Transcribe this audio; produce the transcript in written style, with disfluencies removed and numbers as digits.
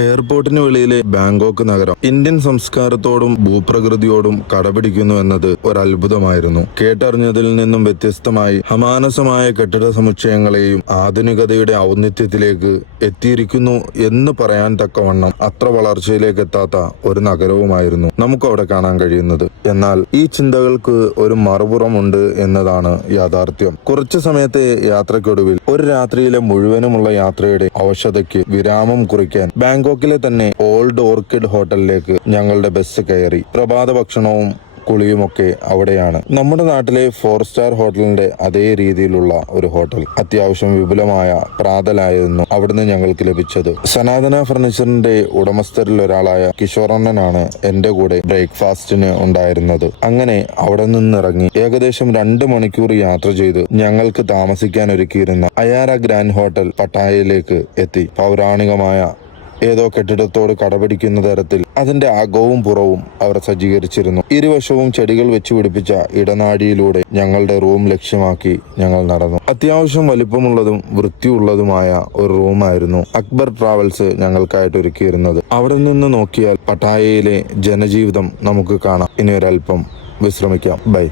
എയർപോർട്ടിന് വെളിയിലെ Bangkok നഗരം Indian സംസ്കാരത്തോടും ഭൂപ്രകൃതിയോടും കടപിടിക്കുന്നു എന്നത് ഒരത്ഭുതമായിരുന്നു. കേട്ടറിഞ്ഞതിൽ നിന്നും വ്യത്യസ്തമായി സമാനസമായ കെട്ടിട സമുച്ചയങ്ങളെയും ആധുനികതയുടെ ഔന്നിത്യത്തിലേക്ക് എത്തിയിരിക്കുന്നു എന്ന് പറയാൻ തക്കവണ്ണം അത്ര വളർച്ചയിലേക്ക് എത്താത്ത ഒരു നഗരവുമായിരുന്നു നമുക്കവിടെ കാണാൻ കഴിയുന്നത്. എന്നാൽ ഈ ചിന്തകൾക്ക് ഒരു മറുപുറമുണ്ട് എന്നതാണ് യാഥാർത്ഥ്യം. കുറച്ചു സമയത്തെ യാത്രയ്ക്കൊടുവിൽ ഒരു രാത്രിയിലെ മുഴുവനുമുള്ള യാത്രയുടെ അവശതയ്ക്ക് വിരാമം കുറിക്കാൻ ബാങ്കോക്കിലെ തന്നെ ഓൾഡ് ഓർക്കിഡ് ഹോട്ടലിലേക്ക് ഞങ്ങളുടെ ബസ് കയറി. പ്രഭാത ഭക്ഷണവും കുളിയുമൊക്കെ അവിടെയാണ്. നമ്മുടെ നാട്ടിലെ 4 സ്റ്റാർ ഹോട്ടലിന്റെ അതേ രീതിയിലുള്ള ഒരു ഹോട്ടൽ. അത്യാവശ്യം വിപുലമായ പ്രാതലായിരുന്നു അവിടുന്ന് ഞങ്ങൾക്ക് ലഭിച്ചത്. സനാതന ഫർണിച്ചറിന്റെ ഉടമസ്ഥരിൽ ഒരാളായ കിഷോറണ്ണനാണ് എന്റെ കൂടെ ബ്രേക്ക്ഫാസ്റ്റിന് ഉണ്ടായിരുന്നത്. അങ്ങനെ അവിടെ നിന്നിറങ്ങി ഏകദേശം 2 മണിക്കൂർ യാത്ര ചെയ്ത് ഞങ്ങൾക്ക് താമസിക്കാൻ ഒരുക്കിയിരുന്ന അയാര ഗ്രാൻഡ് ഹോട്ടൽ പട്ടായയിലേക്ക് എത്തി. പൗരാണികമായ ഏതോ കെട്ടിടത്തോട് കടപിടിക്കുന്ന തരത്തിൽ അതിന്റെ അകവും പുറവും അവർ സജ്ജീകരിച്ചിരുന്നു. ഇരുവശവും ചെടികൾ വെച്ച് പിടിപ്പിച്ച ഇടനാഴിയിലൂടെ ഞങ്ങളുടെ റൂം ലക്ഷ്യമാക്കി ഞങ്ങൾ നടന്നു. അത്യാവശ്യം വലിപ്പമുള്ളതും വൃത്തിയുള്ളതുമായ ഒരു റൂമായിരുന്നു അക്ബർ ട്രാവൽസ് ഞങ്ങൾക്കായിട്ട് ഒരുക്കിയിരുന്നത്. അവിടെ നിന്ന് നോക്കിയാൽ പട്ടായയിലെ ജനജീവിതം നമുക്ക് കാണാം. ഇനി ഒരൽപ്പം വിശ്രമിക്കാം. ബൈ.